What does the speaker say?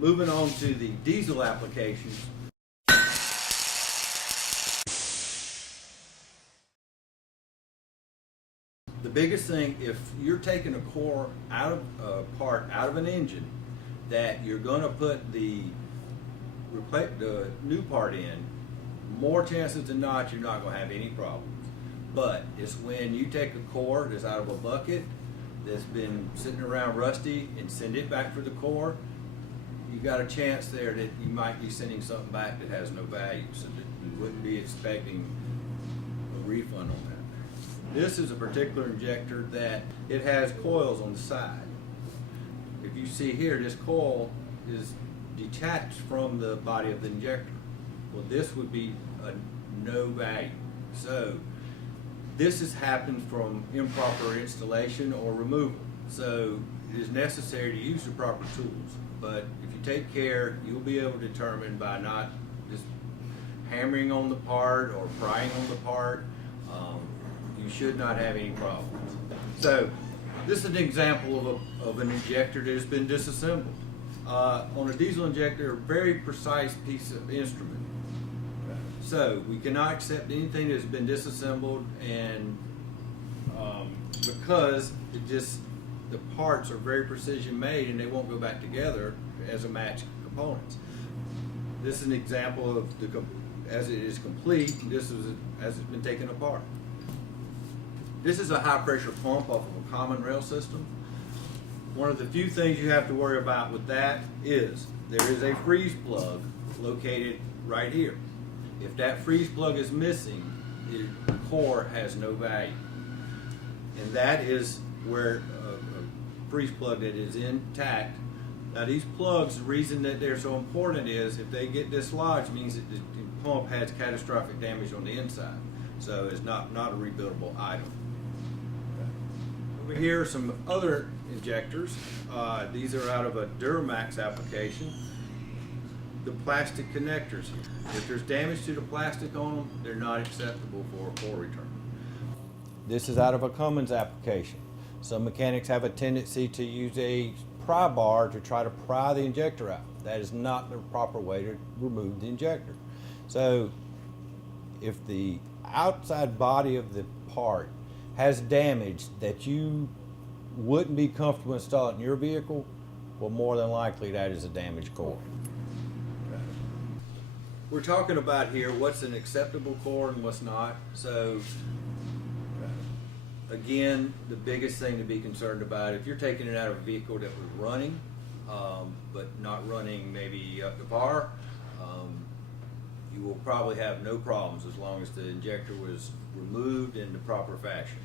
Moving on to the diesel applications. The biggest thing, if you're taking a core out of part out of an engine, that you're going to put the new part in, more chances than not you're not going to have any problems. But it's when you take a core that's out of a bucket that's been sitting around rusty and send it back for the core, you got a chance there that you might be sending something back that has no value, so that you wouldn't be expecting a refund on that. This is a particular injector that it has coils on the side. If you see here, this coil is detached from the body of the injector. Well, this would be a no value. So this has happened from improper installation or removal. So it is necessary to use the proper tools. But if you take care, you'll be able to determine by not just hammering on the part or prying on the part. You should not have any problems. So this is an example of an injector that has been disassembled. On a diesel injector, a very precise piece of instrument. So we cannot accept anything that's been disassembled, and because the parts are very precision made and they won't go back together as a matched components. This is an example of as it is complete. This is as it's been taken apart. This is a high pressure pump off of a common rail system. One of the few things you have to worry about with that is there is a freeze plug located right here. If that freeze plug is missing, the core has no value. And that is where a freeze plug that is intact. Now these plugs, the reason that they're so important is if they get dislodged means that the pump has catastrophic damage on the inside. So it's not a rebuildable item. Over here are some other injectors. These are out of a Duramax application. The plastic connectors here. If there's damage to the plastic on them, they're not acceptable for a core return. This is out of a Cummins application. Some mechanics have a tendency to use a pry bar to try to pry the injector out. That is not the proper way to remove the injector. So if the outside body of the part has damage that you wouldn't be comfortable installing in your vehicle, well, more than likely that is a damaged core. We're talking about here what's an acceptable core and what's not. So again, the biggest thing to be concerned about, if you're taking it out of a vehicle that was running, but not running maybe up to par, you will probably have no problems as long as the injector was removed in the proper fashion.